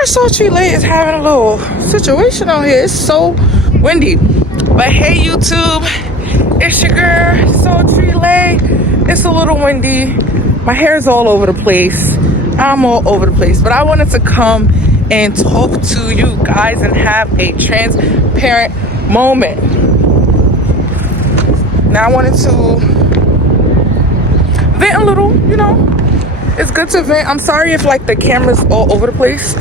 swear Sultry Lake is having a little situation out here. It's so windy. But hey YouTube, it's your girl Sultry Lake. It's a little windy. My hair's all over the place. I'm all over the place. But I wanted to come and talk to you guys and have a transparent moment. Now I wanted to vent a little, you know. It's good to vent. I'm sorry if like the camera's all over the place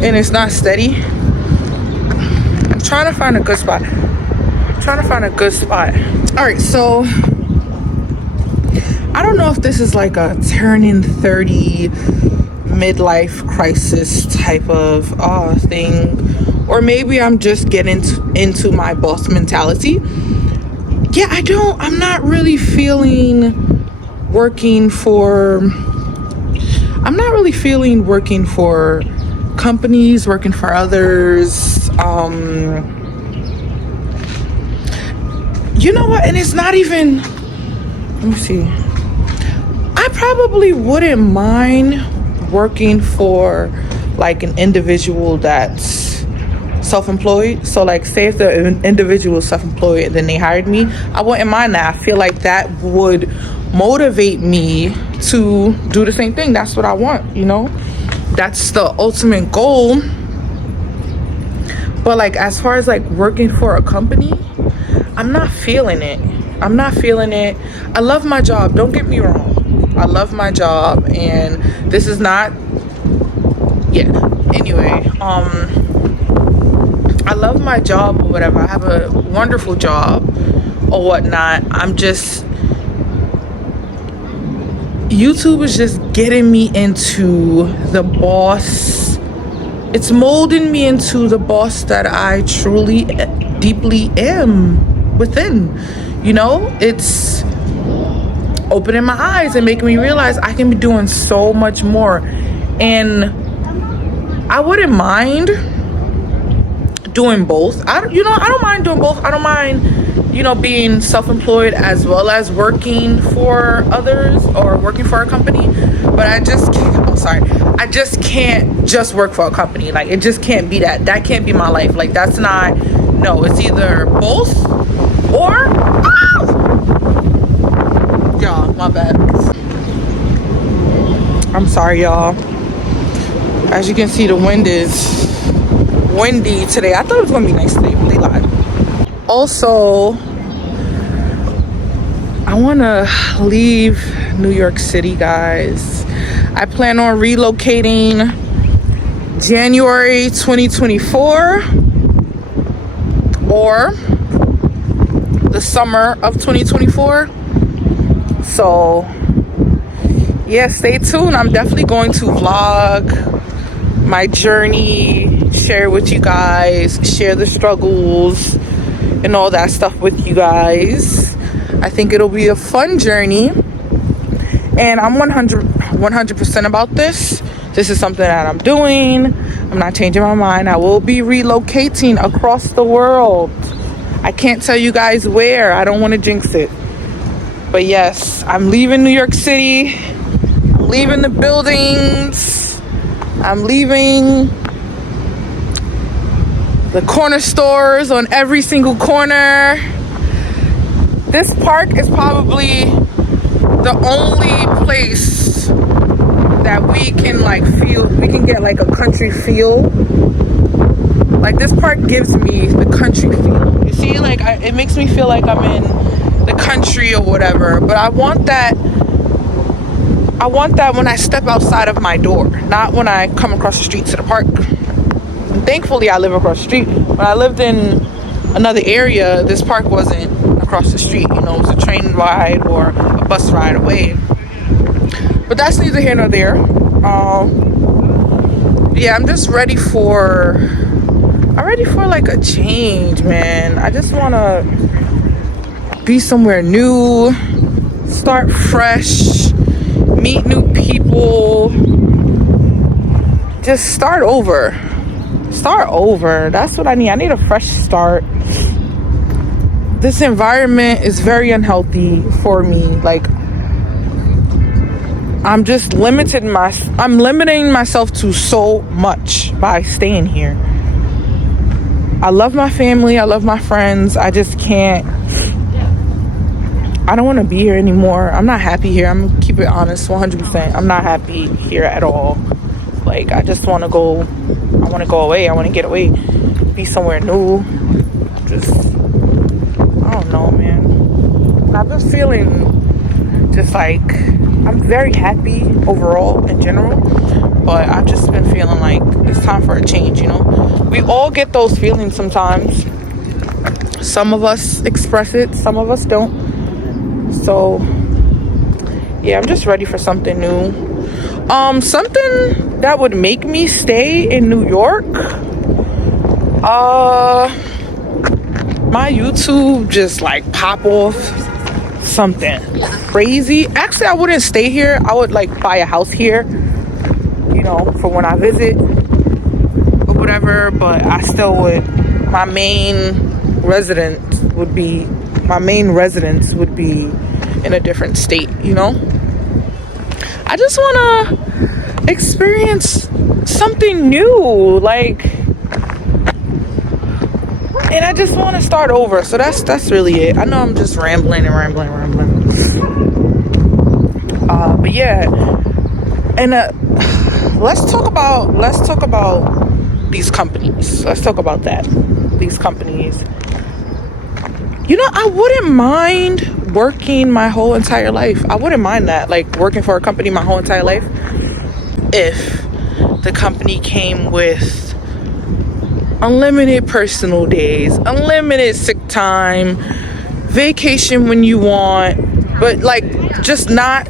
and it's not steady. I'm trying to find a good spot. All right, so I don't know if this is like a turning 30 midlife crisis type of thing, or maybe I'm just getting into my boss mentality. Yeah, I'm not really feeling working for companies, working for others. You know what? And it's not even, let me see. I probably wouldn't mind working for like an individual that's self-employed. So like say if the individual is self-employed and then they hired me, I wouldn't mind that. I feel like that would motivate me to do the same thing. That's what I want, you know? That's the ultimate goal. But like as far as like working for a company, I'm not feeling it. I love my job, don't get me wrong. I love my job, and this is not, anyway, I love my job or whatever. I have a wonderful job or whatnot. YouTube is just getting me into the boss. It's molding me into the boss that I truly, deeply am within. You know, it's opening my eyes and making me realize I can be doing so much more. And I wouldn't mind doing both. I don't mind doing both. I don't mind, being self-employed as well as working for others or working for a company. But I just can't just work for a company. Like, it just can't be that. That can't be my life. Like, that's not, no, it's either both or, y'all, my bad. I'm sorry, y'all. As you can see, the wind is windy today. I thought it was gonna be nice today, but they lied. Also, I want to leave New York City, guys. I plan on relocating January 2024 or the summer of 2024. So yeah, stay tuned. I'm definitely going to vlog my journey, share with you guys, share the struggles and all that stuff with you guys. I think it'll be a fun journey, and I'm 100% about this. This is something that I'm doing. I'm not changing my mind. I will be relocating across the world. I can't tell you guys where. I don't want to jinx it. But yes, I'm leaving New York City. I'm leaving the buildings. I'm leaving the corner stores on every single corner. This park is probably the only place that we can get like a country feel. Like, this park gives me the country feel. You see, like, it makes me feel like I'm in the country or whatever. But I want that when I step outside of my door, not when I come across the street to the park. And thankfully, I live across the street. When I lived in another area, this park wasn't across the street. It was a train ride or a bus ride away. But that's neither here nor there. Yeah, I'm just ready for like a change, man. I just want to be somewhere new, start fresh, meet new people, just start over. That's what I need. I need a fresh start. This environment is very unhealthy for me. Like, I'm limiting myself to so much by staying here. I love my family, I love my friends. I just can't. I don't want to be here anymore. I'm not happy here. I'm gonna keep it honest, 100%. I'm not happy here at all. Like, I just want to go. I want to go away. I want to get away, be somewhere new. Just, I don't know, man. I've been feeling just like I'm very happy overall in general, but I've just been feeling like it's time for a change. We all get those feelings sometimes. Some of us express it, some of us don't. So yeah, I'm just ready for something new. Something that would make me stay in New York. My YouTube just like pop off something crazy. Actually, I wouldn't stay here. I would like buy a house here, for when I visit or whatever. But I still would. My main residence would be in a different state. I just want to experience something new, and I just want to start over. So that's really it. I know I'm just rambling. But yeah, and let's talk about these companies. Let's talk about that. These companies. I wouldn't mind working my whole entire life. I wouldn't mind that, like working for a company my whole entire life, if the company came with unlimited personal days, unlimited sick time, vacation when you want, but like just not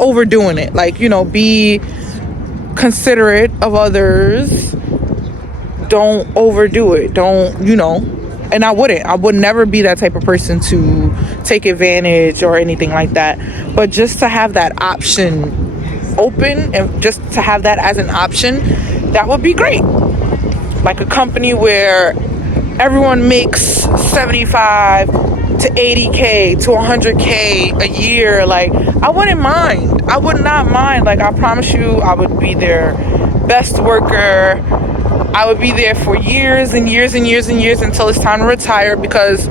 overdoing it. Like, be considerate of others. Don't overdo it. And I would never be that type of person to take advantage or anything like that. But just to have that option open, and just to have that as an option, that would be great. Like a company where everyone makes 75 to 80K to 100K a year. Like, I wouldn't mind. I would not mind. Like, I promise you, I would be their best worker. I would be there for years and years and years and years until it's time to retire, because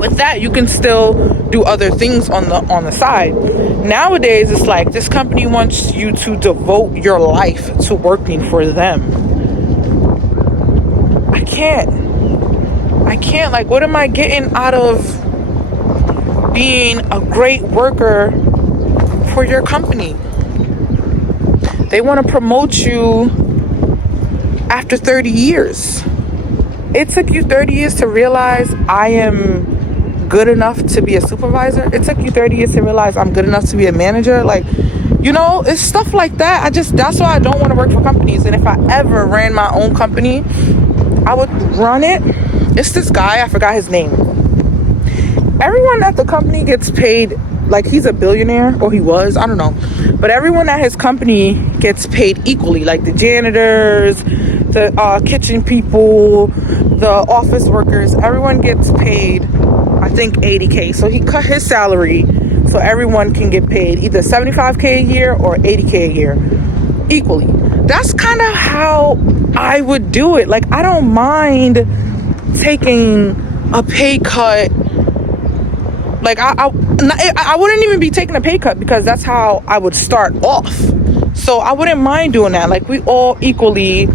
with that you can still do other things on the side. Nowadays it's like this company wants you to devote your life to working for them. I can't. Like, what am I getting out of being a great worker for your company? They want to promote you after 30 years. It took you 30 years to realize I am good enough to be a supervisor. It took you 30 years to realize I'm good enough to be a manager. Like, it's stuff like that. That's why I don't want to work for companies. And if I ever ran my own company, I would run it. It's this guy, I forgot his name. Everyone at the company gets paid, like he's a billionaire, or he was, I don't know. But everyone at his company gets paid equally, like the janitors, the kitchen people, the office workers. Everyone gets paid, I think, 80K. So he cut his salary so everyone can get paid either 75K a year or 80K a year equally. That's kind of how I would do it. Like, I don't mind taking a pay cut. Like, I wouldn't even be taking a pay cut, because that's how I would start off. So I wouldn't mind doing that. Like, we all equally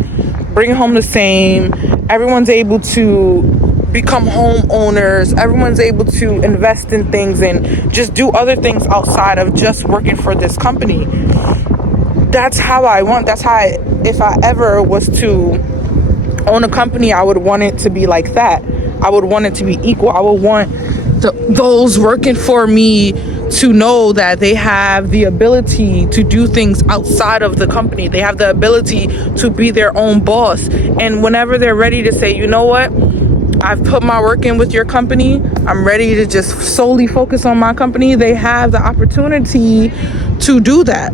bring home the same. Everyone's able to become homeowners. Everyone's able to invest in things and just do other things outside of just working for this company. That's how I want. That's how if I ever was to own a company, I would want it to be like that. I would want it to be equal. I would want those working for me to know that they have the ability to do things outside of the company. They have the ability to be their own boss. And whenever they're ready to say, you know what, I've put my work in with your company, I'm ready to just solely focus on my company, they have the opportunity to do that.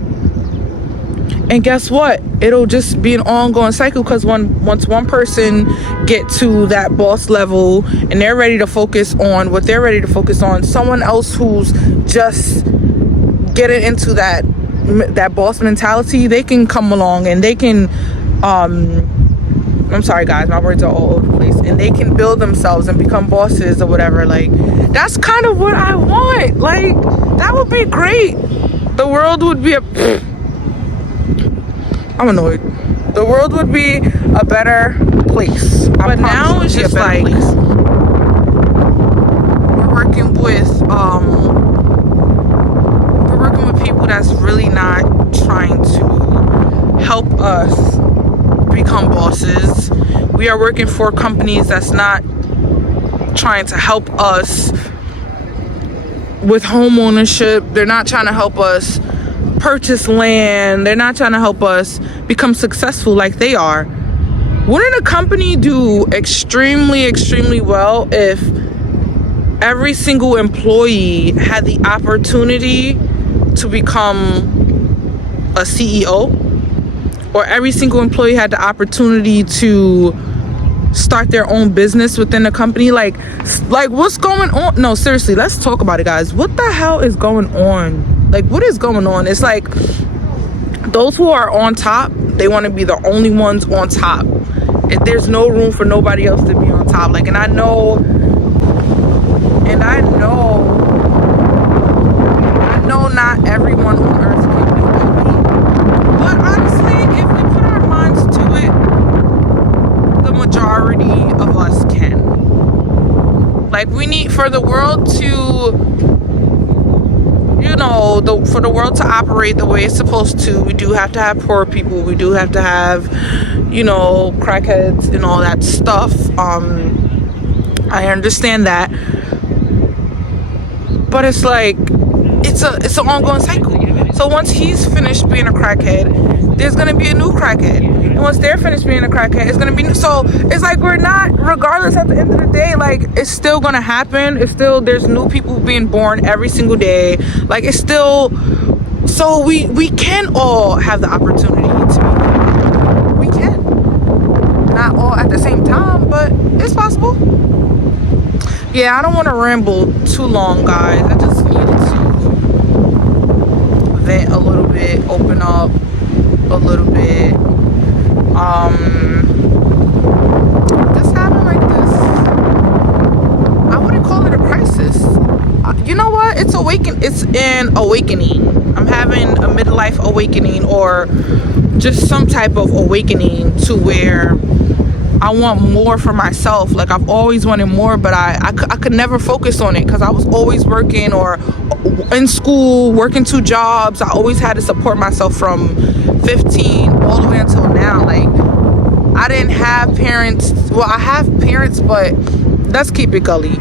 And guess what? It'll just be an ongoing cycle, because once one person get to that boss level and they're ready to focus on what they're ready to focus on, someone else who's just getting into that that boss mentality, they can come along and they can I'm sorry guys, my words are all over the place, and they can build themselves and become bosses or whatever. Like, that's kind of what I want. Like, that would be great. The world would be I'm annoyed. The world would be a better place. But now it's just like we're working with people that's really not trying to help us become bosses. We are working for companies that's not trying to help us with home ownership. They're not trying to help us purchase land. They're not trying to help us become successful like they are. Wouldn't a company do extremely well if every single employee had the opportunity to become a CEO? Or every single employee had the opportunity to start their own business within the company? Like what's going on? No, seriously, let's talk about it, guys. What the hell is going on? Like, what is going on? It's like those who are on top, they want to be the only ones on top. If there's no room for nobody else to be on top. Like, and I know not everyone on earth can be healthy. But honestly, if we put our minds to it, the majority of us can. Like, we need for the world to, for the world to operate the way it's supposed to, we do have to have poor people. We do have to have, crackheads and all that stuff. I understand that. But it's like, it's an ongoing cycle. So once he's finished being a crackhead, there's gonna be a new crackhead, and once they're finished being a crackhead, it's gonna be new. So it's like, we're not, regardless, at the end of the day, like, it's still gonna happen. It's still, there's new people being born every single day. Like, it's still, so we can all have the opportunity to be, we can, not all at the same time, but it's possible. Yeah, I don't want to ramble too long, guys. I just needed to vent a little bit, open up a little bit. Just having like this, I wouldn't call it a crisis. You know what? It's an awakening. I'm having a midlife awakening, or just some type of awakening to where I want more for myself. Like, I've always wanted more, but I could never focus on it because I was always working or in school, working 2 jobs. I always had to support myself from 15 all the way until now. Like, I didn't have parents. Well, I have parents, but let's keep it gully.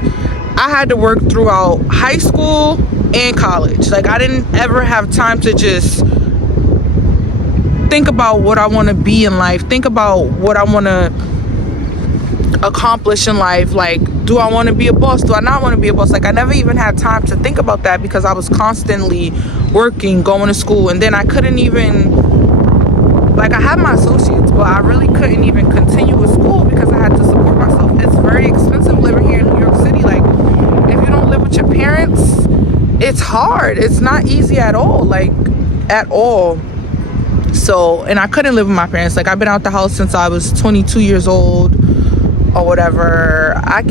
I had to work throughout high school and college. Like, I didn't ever have time to just think about what I want to be in life, think about what I want to accomplish in life. Like, do I want to be a boss? Do I not want to be a boss? Like, I never even had time to think about that because I was constantly working, going to school, and then I couldn't even, like, I had my associates, but I really couldn't even continue with school because I had to support myself. It's very expensive living here in New York City. Like, if you don't live with your parents, it's hard. It's not easy at all, like, at all. So, and I couldn't live with my parents. Like, I've been out the house since I was 22 years old or whatever. I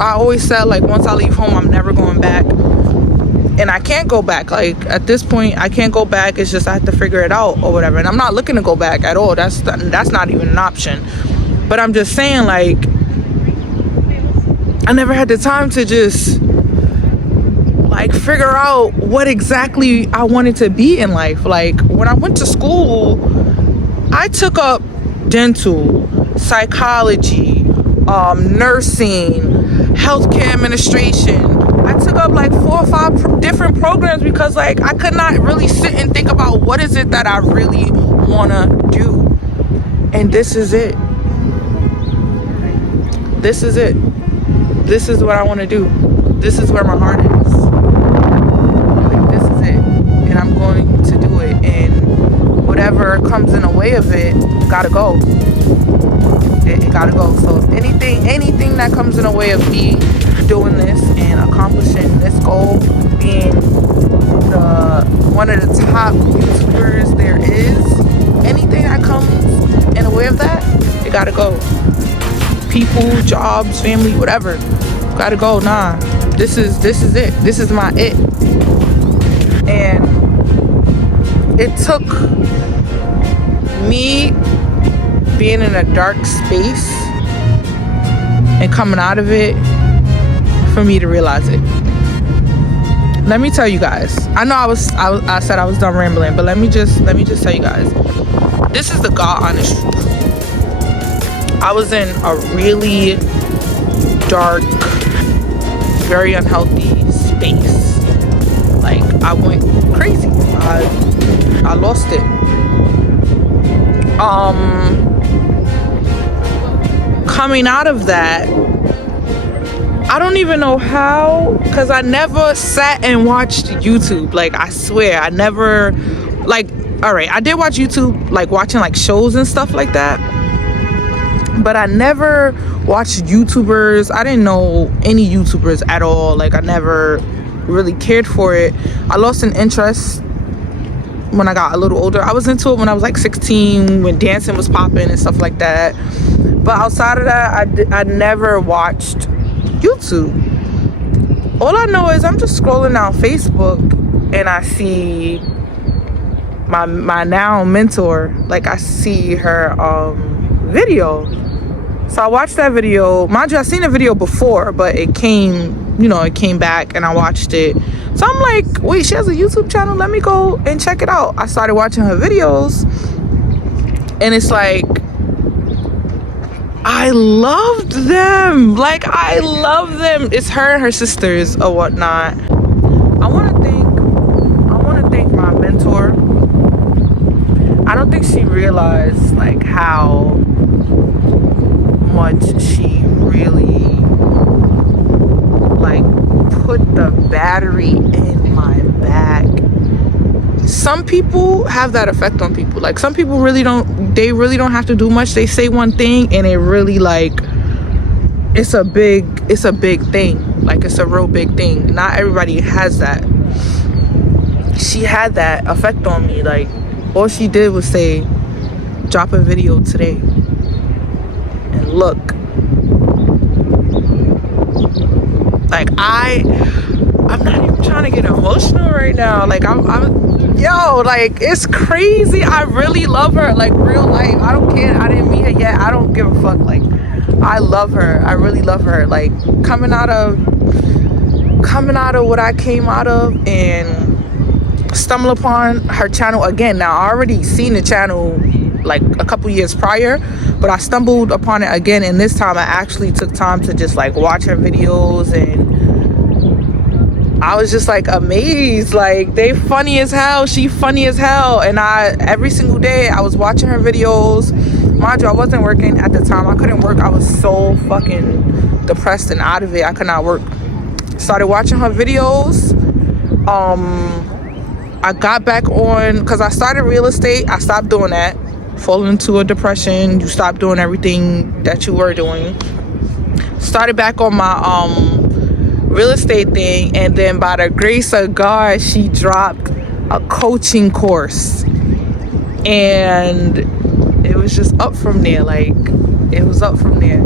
always said, like, once I leave home, I'm never going back. And I can't go back. Like, at this point, I can't go back. It's just I have to figure it out or whatever. And I'm not looking to go back at all. That's not even an option. But I'm just saying, like, I never had the time to just, like, figure out what exactly I wanted to be in life. Like, when I went to school, I took up dental, psychology, nursing, healthcare administration. I took up like 4 or 5 different programs because, like, I could not really sit and think about what is it that I really want to do. And this is it. This is it. This is what I want to do. This is where my heart is. Like, this is it. And I'm going to do it. And whatever comes in the way of it, gotta go. It gotta go. So anything that comes in the way of me doing this and accomplishing this goal, being the top YouTubers there is. Anything that comes in the way of that, it gotta go. People, jobs, family, whatever, gotta go. Nah, this is it. This is my it. And it took me being in a dark space and coming out of it for me to realize it. Let me tell you guys. I know I said I was done rambling, but let me just tell you guys. This is the God honest truth. I was in a really dark, very unhealthy space. Like, I went crazy. I lost it. Coming out of that, I don't even know how, because I never sat and watched YouTube. Like, I swear, I never, like, all right, I did watch YouTube, like watching like shows and stuff like that, but I never watched YouTubers. I didn't know any YouTubers at all. Like, I never really cared for it. I lost an interest when I got a little older. I was into it when I was like 16, when dancing was popping and stuff like that. But outside of that, I never watched YouTube. All I know is I'm just scrolling down Facebook and I see my now mentor, like I see her video. So I watched that video. Mind you, I seen the video before, but it came back and I watched it. So I'm like, wait, she has a YouTube channel? Let me go and check it out. I started watching her videos and it's like, I loved them. Like, I love them. It's her and her sisters or whatnot. I want to thank my mentor. I don't think she realized like how much she really like put the battery in my back. Some people have that effect on people. Like, some people really don't have to do much. They say one thing and it really, like, it's a big thing. Like, it's a real big thing. Not everybody has that. She had that effect on me. Like, all she did was say, drop a video today. And look. Like, I'm not even trying to get emotional right now. Like, yo, like, it's crazy. I really love her. Like, real life. I don't care. I didn't meet her yet. I don't give a fuck. Like, I love her. I really love her. Like, coming out of what I came out of and stumble upon her channel again. Now, I already seen the channel like a couple years prior, but I stumbled upon it again, and this time I actually took time to just like watch her videos, and I was just like amazed. Like, they funny as hell, she funny as hell, and every single day I was watching her videos. Mind you, I wasn't working at the time. I couldn't work. I was so fucking depressed and out of it. I could not work. Started watching her videos. I got back on because I started real estate. I stopped doing that. Fall into a depression. You stop doing everything that you were doing. Started back on my real estate thing, and then by the grace of God, she dropped a coaching course, and it was just up from there. Like, it was up from there.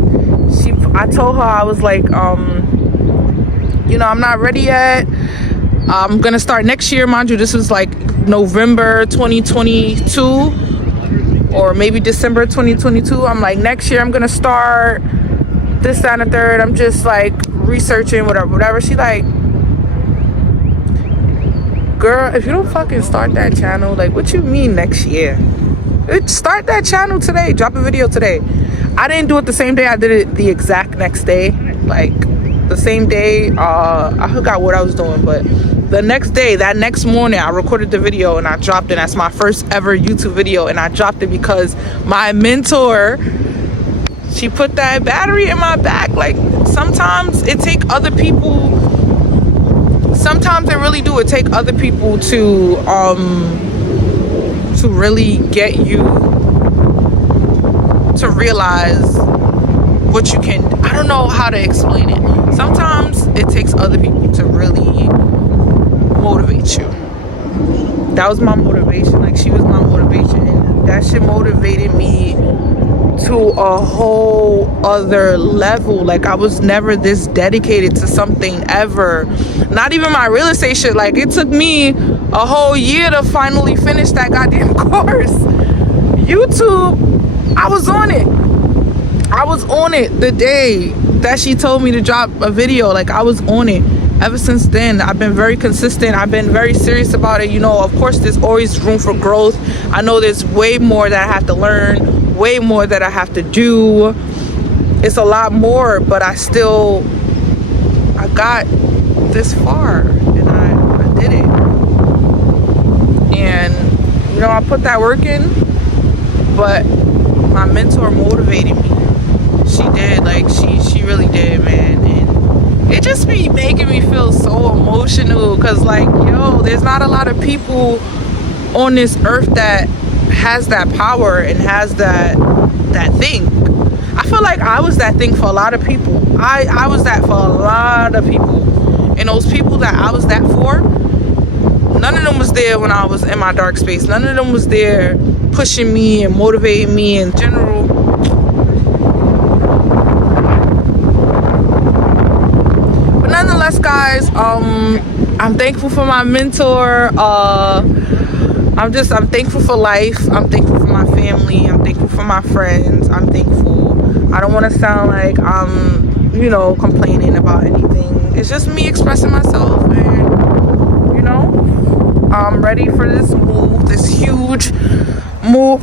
I told her, I was like, I'm not ready yet. I'm gonna start next year. Mind you, this was like November 2022 or maybe December 2022. I'm like, next year I'm gonna start this, that, and the third. I'm just like researching, whatever. She like, girl, if you don't fucking start that channel, like, what you mean next year? Start that channel today. Drop a video today. I didn't do it the same day. I did it the exact next day. Like, the same day. I forgot what I was doing, but the next day, that next morning, I recorded the video and I dropped it. That's my first ever YouTube video, and I dropped it because my mentor, she put that battery in my back. Like, sometimes it take other people. Sometimes it really do. It take other people to really get you to realize what you can. I don't know how to explain it. Sometimes it takes other people to really motivate you. that was my motivation. Like, she was my motivation, and that shit motivated me to a whole other level. Like, I was never this dedicated to something ever. Not even my real estate shit. Like, it took me a whole year to finally finish that goddamn course. YouTube, I was on it the day that she told me to drop a video. Like, I was on it. Ever since then, I've been very consistent. I've been very serious about it. You know, of course, there's always room for growth. I know there's way more that I have to learn, way more that I have to do. It's a lot more, but I got this far, and I did it. And, you know, I put that work in, but my mentor motivated me. She did. Like, she really did, man. And it just be making me feel so emotional, because, like, yo, there's not a lot of people on this earth that has that power and has that thing. I feel like I was that thing for a lot of people. I was that for a lot of people. And those people that I was that for, none of them was there when I was in my dark space. None of them was there pushing me and motivating me in general. But nonetheless, guys, I'm thankful for my mentor. I'm thankful for life. I'm thankful for my family. I'm thankful for my friends. I'm thankful. I don't want to sound like I'm, you know, complaining about anything. It's just me expressing myself, and, you know, I'm ready for this move, this huge move.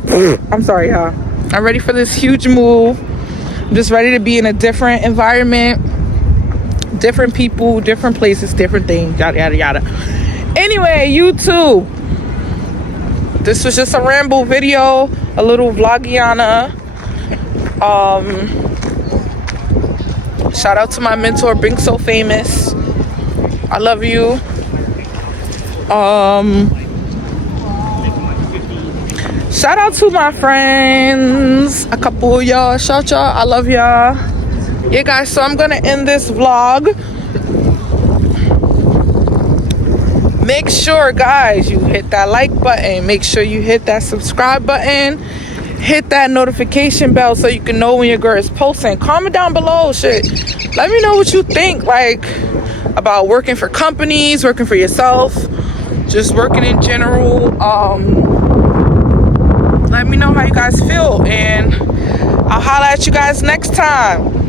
I'm sorry, y'all. I'm ready for this huge move. I'm just ready to be in a different environment, different people, different places, different things, yada, yada, yada. Anyway, YouTube, this was just a ramble video, a little vlogiana. Shout out to my mentor, Being So Famous. I love you. Shout out to my friends, a couple of y'all. Shout y'all, I love y'all. Yeah, guys, so I'm gonna end this vlog. Make sure, guys, you hit that like button. Make sure you hit that subscribe button. Hit that notification bell so you can know when your girl is posting. Comment down below, shit. Let me know what you think, like, about working for companies, working for yourself, just working in general. Let me know how you guys feel, and I'll holla at you guys next time.